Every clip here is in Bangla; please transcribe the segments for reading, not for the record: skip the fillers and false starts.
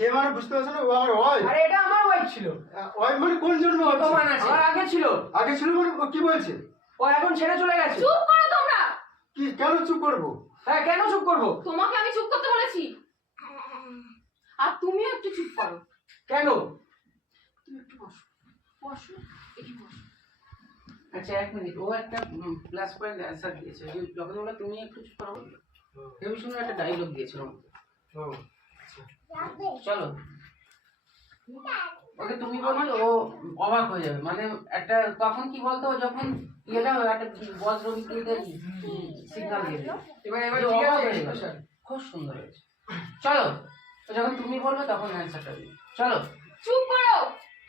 কে মানে বুঝতে পারছো না? ও আমার ওয়াইফ। আরে এটা আমার ওয়াইফ ছিল। ওয়াইফ মানে কোন জন্ম হচ্ছে? আমার আগে ছিল। আগে ছিল মানে ও কি বলছে? ও এখন ছেড়ে চলে গেছে। চুপ করো তোমরা। কি কেন চুপ করবো? হ্যাঁ কেন চুপ করবো? তোমাকে আমি চুপ করতে বলেছি। আর তুমিও একটু চুপ করো। কেন? তুমি একটু বসো। বসো, এখানে বসো। আচ্ছা এক মিনিট, ও একটা প্লাস পয়েন্ট অ্যান্সার দিয়েছে। যখন বলে তুমি একটু চুপ করো, ভেবে শুনে একটা ডায়লগ দিয়েছিল। ও চলো ওকে তুমি বললে ও অবাক হয়ে যাবে। মানে একটা তখন কি বলতো, ও যখন ইয়েটা একটা বজ্র বিদ্যুতের সিগন্যাল দিয়ে দিল। এবার ও ঠিক অবাক আছে হয়ে যাবে। খুব সুন্দর হয়েছে। চলো তো যখন তুমি বলবে তখন অ্যান্সারটা দিই। চলো চুপ করো।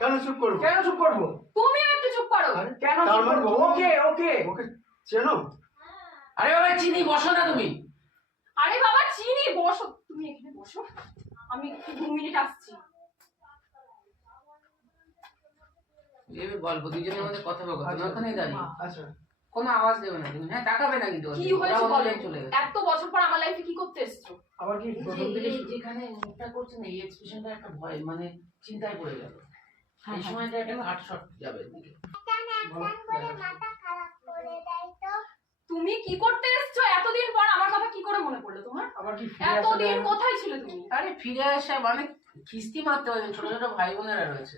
কেন চুপ করবো? কেন চুপ করবো? তুমিও একটু চুপ করো। আরে, কেন তার চুপ মানে করবো? ও- ওকে ওকে ওকে চেনো? আরে বাবা চিনি, বসো না তুমি। আরে বাবা চিনি, বসো। তুমি এখানে বসো। আমি একটু 2 মিনিট আসছি। এই গল্প দুজনের মধ্যে কথা বলবো, তুমি ওখানেই দাঁড়িয়ে আচ্ছা কোনো আওয়াজ দেবে না তুমি। হ্যাঁ তাকাবে না কিন্তু। কি ওরা হয়েছে অন্য বলো? জায়গায় চলে গেছে। এত বছর পর আমার লাইফে কি করতে এসেছো? আবার কি প্রথম থেকে এই যেখানে মুখটা করছে না, এই এক্সপ্রেশনটা একটা ভয়, মানে চিন্তায় পড়ে গেল। এই সময়টা একটা কাট শট যাবে এদিকে। তুমি কি করতে এসেছো এতদিন পর? আমার কথা কি করে মনে পড়লো তোমার? আবার কি ফিরে আসা এতদিন যায় না? কোথায় ছিলে তুমি? আরে ফিরে আসা মানে কিস্তি মারতে হবে, ছোট ছোট ভাই বোনেরা রয়েছে।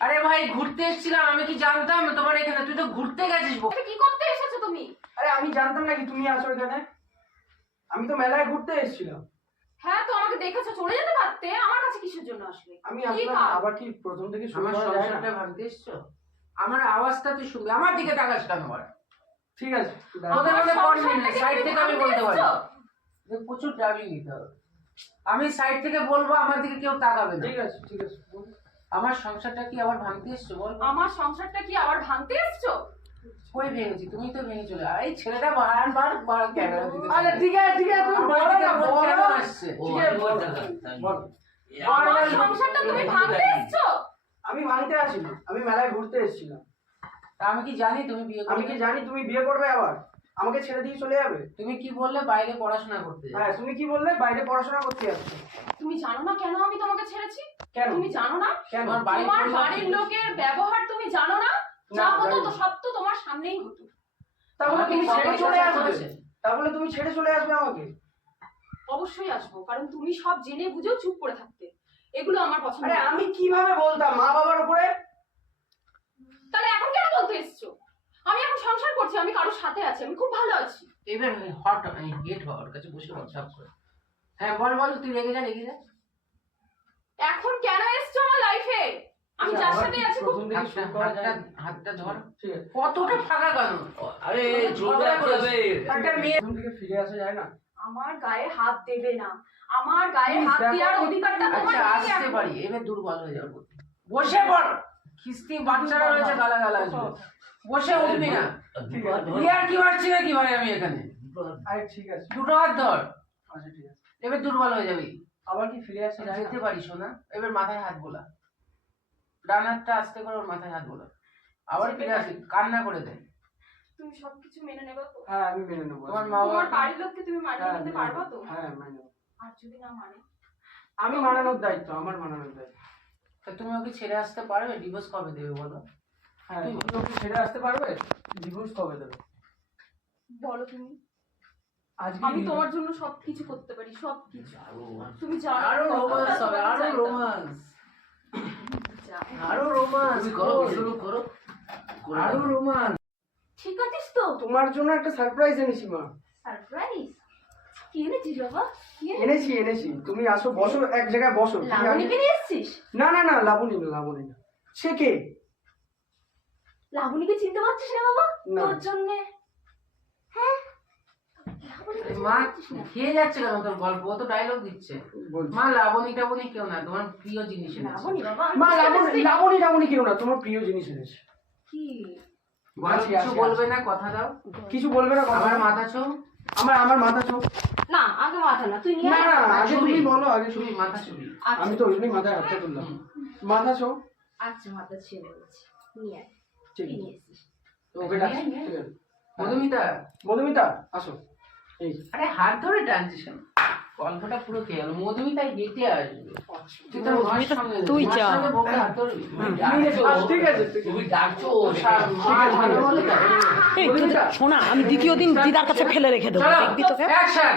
আরে ভাই ঘুরতে এসেছিলাম, আমি কি জানতাম তোমার এখানে? তুই তো ঘুরতে গেছিস। এটা কি করতে এসেছো তুমি? আরে আমি জানতাম নাকি তুমি আছো এখানে? আমি তো মেলায় ঘুরতে এসেছিলাম। হ্যাঁ তো আমাকে দেখেছো, চলে যেতে পারতে। আমার কাছে কিসের জন্য আসলে? আমি কি আসলাম কাজ? আবার কি প্রথম থেকে শুরু আমার করা যায় সংসারটা না? ভাঙতে এসছো? আমার আওয়াজটা তুই শুনবি, আমার দিকে তাকাস কেন? বল ঠিক আছে তোদের আমার মধ্যে কোন মিল নেই? সংসারটাকে সাইড তুমি থেকে আমি ভাঙতে বলতে পারি। এসেছো? প্রচুর ড্রাইভিং নিতে হবে। আমি সাইড থেকে বলবো, আমার দিকে কেউ তাকাবে না। ঠিক আছে ঠিক আছে আমার সংসারটা কি আবার ভাঙতে এসছো? বল আমার সংসারটা কি আবার ভাঙতে এসেছো? কই ভেঙেছি? তুমি তো ভেঙে চলে। এই ছেলেটা বারবার ক্যামেরা দিকে আরে ঠিক আছে তুমি আমার বলো দিকে না বল, বলো কেন না। আসছে? ঠিক আছে বলো। বলো। আমার সংসারটা তুমি ভাঙতে এসেছো? আমি ভাঙতে আসিনি, আমি মেলায় ঘুরতে এসেছিলাম। তা আমি কি জানি তুমি বিয়ে আমি করবে? কি জানি তুমি বিয়ে করবে আবার আমাকে ছেড়ে দিয়ে চলে যাবে? তুমি কি বললে বাইরে পড়াশোনা করতে যাবে? হ্যাঁ তুমি কি বললে বাইরে পড়াশোনা করতে যাচ্ছ? তুমি জানো না কেন আমি তোমাকে ছেড়েছি? কেন? তুমি জানো না? কেন? তোমার বাড়ির তোমার পরিবার বাড়ির কি- লোকের ব্যবহার তুমি জানো না? না, যা হতো জানি তো না। সব তো তোমার সামনেই হতো। তাহলে আমাকে তুমি ছেড়ে সবাই চলে শাসন আসবে? করেছে। তাহলে তুমি ছেড়ে চলে আসবে আমাকে? অবশ্যই আসবো, কারণ তুমি সব জেনে বুঝেও চুপ করে থাকতে। এগুলো আমার পছন্দ আরে না। আমি কিভাবে বলতাম মা বাবার উপরে? তাহলে এখন কেন বলতে এসছো? আমি এখন সংসার করছি, আমি কারোর সাথে আছি, আমি খুব ভালো আছি। এবার হট গেট হওয়ার কাছে বসে হোয়াটসঅ্যাপ করে। হ্যাঁ বল বল, তুই রেগে যা রেগে যা। এখন কেন এসছো আমার লাইফে? আমি যার সাথে আছি খুব প্রথম থেকে শুরু করা যায় না। হাতটা ধর। ঠিক আছে কতটা ফাঁকা কেন? আরে চলতে ঝগড়া করেছে। হবে। একটা মেয়ে প্রথম থেকে ফিরে আসা যায় না? আমার গায়ে হাত দেবে না। আমার গায়ে হাত দেখো, দেওয়ার অধিকারটা তোমার আচ্ছা নেই আসতে এখন। পারি, এবার দুর্বল হয়ে যাবো। বসে পড়। খিস্তি বাচ্চারা রয়েছে, গালাগালা আসবে। বসে উঠবি না। ঠিক আছে ইয়ার কি মারছি নাকি ভাই আমি এখানে? আরে ঠিক আছে দুটো হাত ধর। আচ্ছা ঠিক আছে এবার দুর্বল হয়ে যাবি। আবার কি ফিরে আসা যায় যেতে না? পারিস না। এবার মাথায় হাত বোলা। ডান হাতটা আস্তে করে ওর মাথায় হাত বোলা। আবার ফিরে আসি, কান্না করে দে। তুমি সবকিছু মেনে নেবে তো? হ্যাঁ আমি মেনে নেবো। তোমার মা তোমার বাবা বাড়ির লোককে তুমি মানিয়ে হ্যাঁ, নিতে মেনে পারবা নেবো। তো? হ্যাঁ মেনে নেবো। আর যদি না মানে? আমি মানানোর দায়িত্ব, আমার মানানোর দায়িত্ব। তা তুমি ওকে ছেড়ে আসতে পারবে? ডিভোর্স কবে দেবে বলো? হ্যাঁ তুমি ওকে ছেড়ে আসতে পারবে? ডিভোর্স কবে দেবে? বলো তুমি। আজকে আমি তোমার জন্য সবকিছু করতে পারি, সবকিছু। তুমি জানো আরো কতটা রোমান্স হবে, তোমাকে আরো চাইতাম। রোমান্স, যাও। আরো রোমান্স তুমি করো, শুরু করো। আরো রোমান্স। ঠিক আছিস তো? তোমার জন্য একটা সারপ্রাইজ এনেছি মা। সারপ্রাইজ? কি এনেছিস বাবা? কি এনেছি তুমি আসো, বসো এক জায়গায় বসো। তুমি লাবণীকে নিয়ে এসেছিস? না না না লাবণী না সে কে? লাবণীকে চিনতে পারছিস না বাবা? না। তোর জন্য। হ্যাঁ, লাবণীকে চিনতে মা পারছিস না? খেয়ে যাচ্ছে কেন তোর গল্প? ও তো ডায়লগ দিচ্ছে। বলছি মা লাবণী টাবণী কেউ না, তোমার প্রিয় জিনিস এনেছে। লাবণী বাবা, আমি মা বুঝতে পারছি। লাবণী কেউ না, তোমার প্রিয় জিনিস এনেছি। কি? বলো, আছে, কিছু আছে, বলবে না, কথা দাও। কিছু বলবে না? আমার মাথা ছো। আমার মাথা চোখ। না, আগে মাথা না, তুই নিয়ে না আয়। না আগে তুমি বলো, আগে ছবি, শুনি। মাথা ছবি। আচ্ছা, আমি তো ওই জন্যই মাথায় হাতটা তুললাম। মাথা চোখ। আচ্ছা, মাথা ছেড়ে বলছি। নিয়ে আয়। ঠিক কি আছে নিয়ে এসেছিস? তো ওকে ডাক। নিয়ে আয়, ঠিক আছে। মধুমিতা, মধুমিতা আসো। এই আরে হাত ধরে টানছিস কেন? গল্পটা পুরো কে গেল মধুমিতাই হেঁটে আসবে তুই তোর মায়ের সামনে তুই মায়ের যা। সামনে বকে হাত ধরবি? ঠিক আছে, ঠিক আছে। তুমি ডাকছো ঠিক আছে, ভালো বলে তো। এই তুই শোনা, আমি দ্বিতীয় দিন দিদার কাছে ফেলে রেখে দেবো, চলো দেখবি তোকে। অ্যাকশন